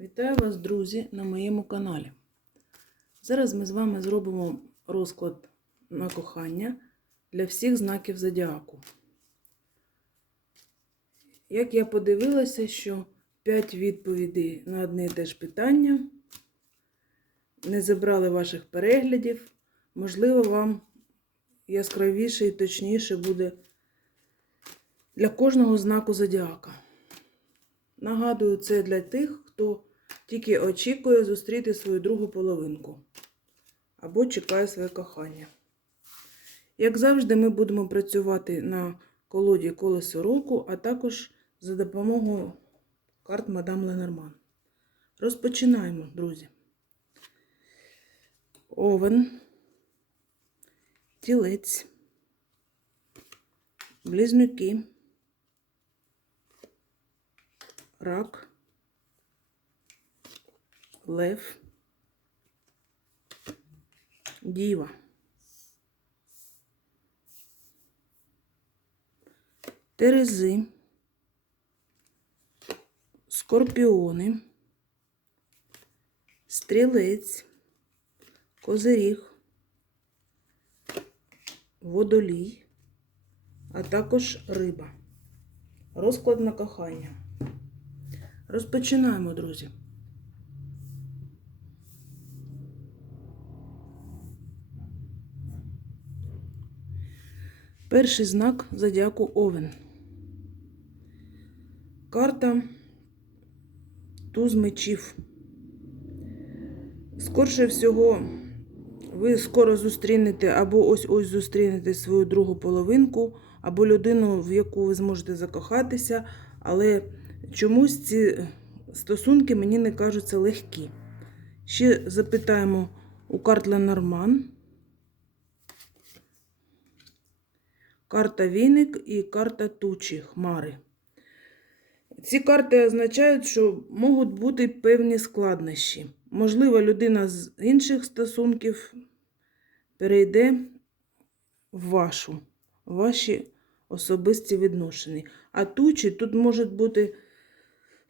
Вітаю вас, друзі, на моєму каналі. Зараз ми з вами зробимо розклад на кохання для всіх знаків зодіаку. Як я подивилася, що 5 відповідей на одне і те ж питання не забрали ваших переглядів, можливо, вам яскравіше і точніше буде для кожного знаку зодіака. Нагадую, це для тих, хто тільки очікує зустріти свою другу половинку або чекає своє кохання. Як завжди, ми будемо працювати на колоді колесо року, а також за допомогою карт Мадам Ленорман. Розпочинаємо, друзі. Овен, тілець, близнюки, рак, лев, діва. Терези, скорпіони, стрілець, козиріг, водолій, а також риба. Розклад на кохання. Розпочинаємо, друзі. Перший знак зодіаку Овен. Карта Туз мечів. Скорше всього, ви скоро зустрінете або ось-ось зустрінете свою другу половинку, або людину, в яку ви зможете закохатися, але чомусь ці стосунки мені не кажуться легкі. Ще запитаємо у карт Ленорман. Карта Віник і карта Тучі Хмари. Ці карти означають, що можуть бути певні складнощі. Можливо, людина з інших стосунків перейде в вашу, ваші особисті відношення. А тучі тут можуть бути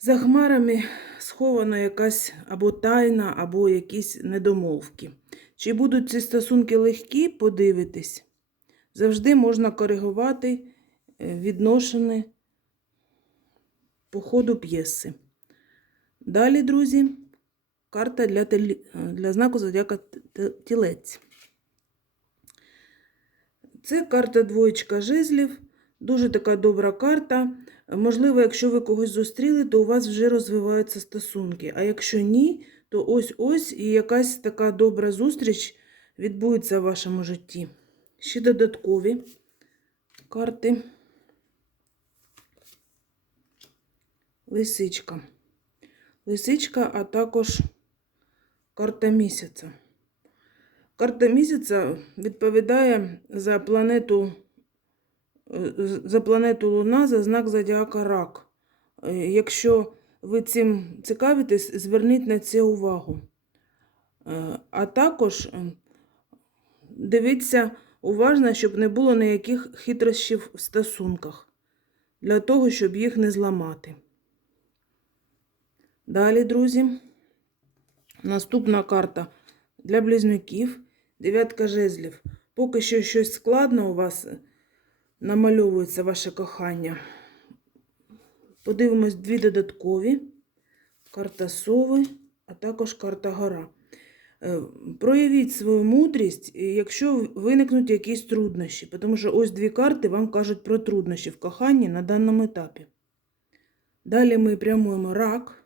за хмарами схована якась або тайна, або якісь недомовки. Чи будуть ці стосунки легкі, подивитись? Завжди можна коригувати відношення по ходу п'єси. Далі, друзі, карта для, телі... для знаку зодіака тілець. Це карта двоєчка жезлів, дуже така добра карта. Можливо, якщо ви когось зустріли, то у вас вже розвиваються стосунки. А якщо ні, то ось-ось і якась така добра зустріч відбудеться в вашому житті. Ще додаткові карти. Лисичка. Лисичка, а також карта місяця. Карта місяця відповідає за планету, за планету Луна, за знак Зодіака Рак. Якщо ви цим цікавитесь, зверніть на це увагу. А також дивіться уважно, щоб не було ніяких хитрощів в стосунках, для того, щоб їх не зламати. Далі, друзі, наступна карта для близнюків. Дев'ятка жезлів. Поки що щось складно у вас намальовується ваше кохання. Подивимось дві додаткові. Карта сови, а також карта гора. Проявіть свою мудрість, якщо виникнуть якісь труднощі, тому що ось дві карти вам кажуть про труднощі в коханні на даному етапі. Далі ми прямуємо рак.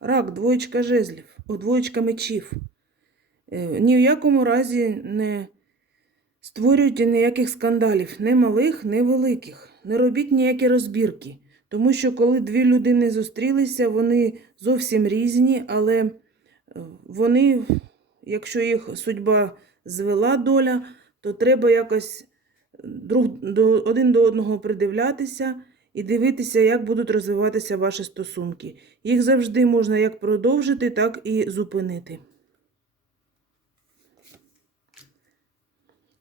Рак, двоєчка жезлів, двоєчка мечів. Ні в якому разі не створюйте ніяких скандалів, не малих, не великих. Не робіть ніякі розбірки. Тому що, коли дві людини зустрілися, вони зовсім різні, але вони, якщо їх судьба звела доля, то треба якось один до одного придивлятися і дивитися, як будуть розвиватися ваші стосунки. Їх завжди можна як продовжити, так і зупинити.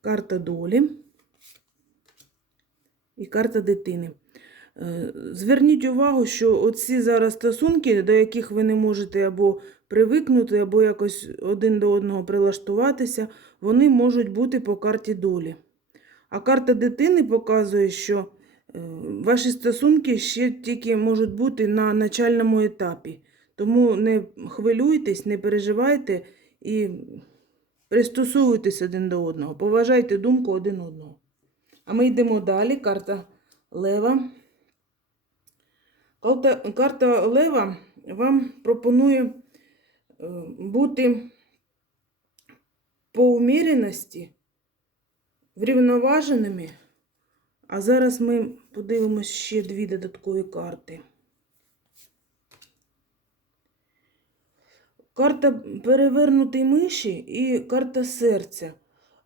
Карта долі і карта дитини. Е, Зверніть увагу, що оці зараз стосунки, до яких ви не можете або привикнути, або якось один до одного прилаштуватися, вони можуть бути по карті долі. А карта дитини показує, що е, ваші стосунки ще тільки можуть бути на начальному етапі. Тому не хвилюйтесь, не переживайте і пристосуйтесь один до одного. Поважайте думку один одного. А ми йдемо далі. Карта Лева. Карта, Лева вам пропонує е, бути по уміряності врівноваженими. А зараз ми подивимось ще дві додаткові карти. Карта перевернутої миші і карта серця.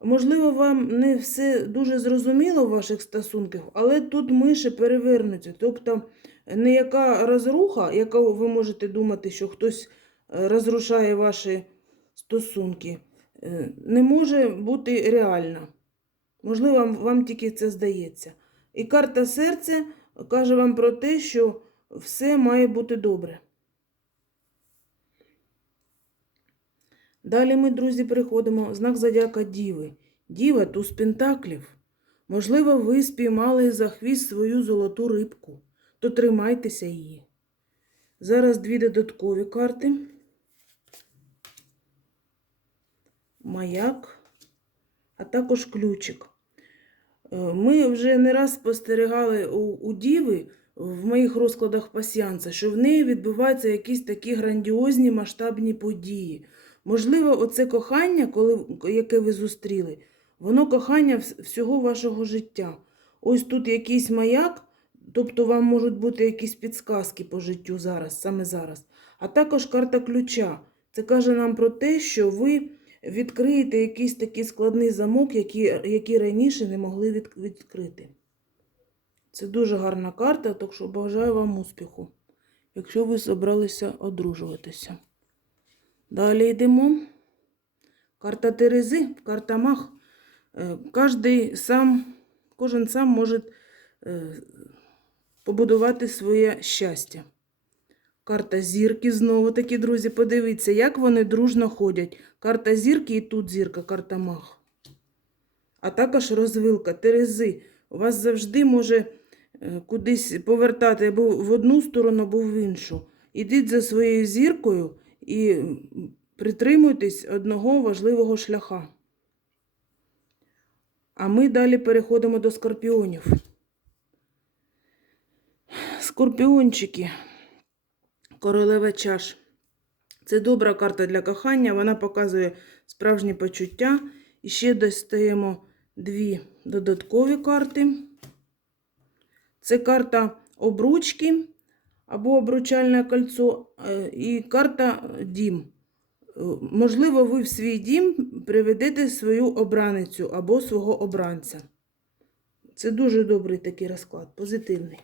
Можливо, вам не все дуже зрозуміло в ваших стосунках, але тут миші перевернуті. Тобто не яка розруха, яка ви можете думати, що хтось е, розрушає ваші стосунки, е, не може бути реальна. Можливо, вам, вам тільки це здається. І карта серця каже вам про те, що все має бути добре. Далі ми, друзі, переходимо знак зодіака Діви. Діва туз пентаклів. Можливо, ви спіймали за хвіст свою золоту рибку, то тримайтеся її. Зараз дві додаткові карти. Маяк, а також ключик. Е, Ми вже не раз спостерігали у, у Діви в моїх розкладах пасіанса, що в неї відбуваються якісь такі грандіозні масштабні події. Можливо, оце кохання, коли, яке ви зустріли, воно кохання всього вашого життя. Ось тут якийсь маяк, тобто вам можуть бути якісь підсказки по життю зараз, саме зараз. А також карта ключа. Це каже нам про те, що ви відкриєте якийсь такий складний замок, який, який раніше не могли від, відкрити. Це дуже гарна карта, так що бажаю вам успіху, якщо ви зібралися одружуватися. Далі йдемо. Карта Терези, карта Мах. Е, Кожний сам, кожен сам може е, побудувати своє щастя. Карта зірки знову таки, друзі, подивіться, як вони дружно ходять. Карта зірки і тут зірка, карта Мах. А також розвилка Терези. У вас завжди може е, кудись повертати або в одну сторону, або в іншу. Ідіть за своєю зіркою і притримуйтесь одного важливого шляха. А ми далі переходимо до скорпіонів. Скорпіончики, королева чаш. Це добра карта для кохання, вона показує справжні почуття. І ще достаємо дві додаткові карти. Це карта обручки або обручальне кольцо, е, і карта дім. Е, Можливо, ви в свій дім приведете свою обраницю або свого обранця. Це дуже добрий такий розклад, позитивний.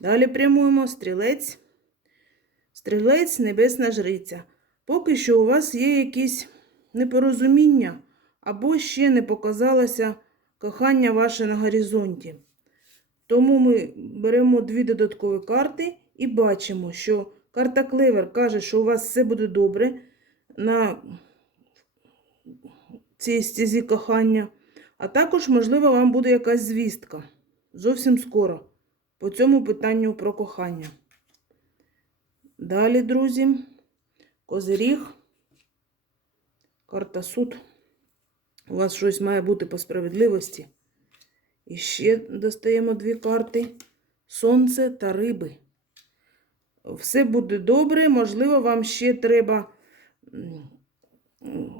Далі прямуємо стрілець. Стрілець, небесна жриця. Поки що у вас є якісь непорозуміння, або ще не показалося кохання ваше на горизонті. Тому ми беремо дві додаткові карти і бачимо, що карта Клевер каже, що у вас все буде добре на цій стезі кохання. А також, можливо, вам буде якась звістка зовсім скоро по цьому питанню про кохання. Далі, друзі, козиріг, карта суд. У вас щось має бути по справедливості. І ще достаємо дві карти: Сонце та риби. Все буде добре. Можливо, вам ще треба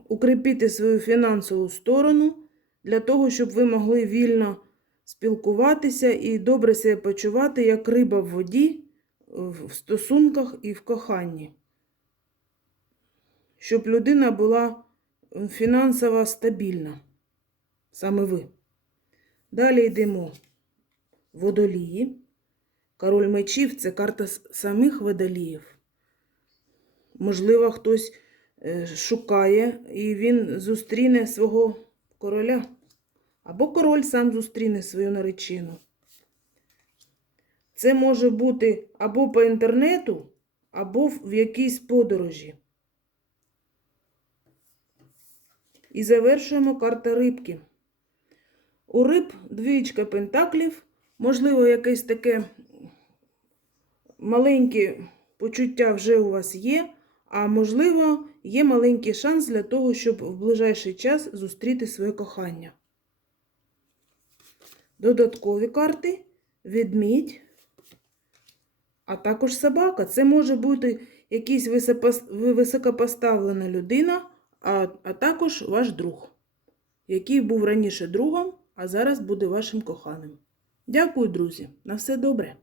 укріпити свою фінансову сторону для того, щоб ви могли вільно спілкуватися і добре себе почувати, як риба в воді, в стосунках і в коханні. Щоб людина була фінансово стабільна. Саме ви. Далі йдемо водолії. Король мечів це карта самих водоліїв. Можливо, хтось е, шукає і він зустріне свого короля. Або король сам зустріне свою наречену. Це може бути або по інтернету, або в якійсь подорожі. І завершуємо карта рибки. У риб двічка пентаклів, можливо, якесь таке маленьке почуття вже у вас є, а можливо, є маленький шанс для того, щоб в ближайший час зустріти своє кохання. Додаткові карти, ведмідь, а також собака. Це може бути якийсь високопоставлена людина, а, а також ваш друг, який був раніше другом, а зараз буде вашим коханим. Дякую, друзі. На все добре.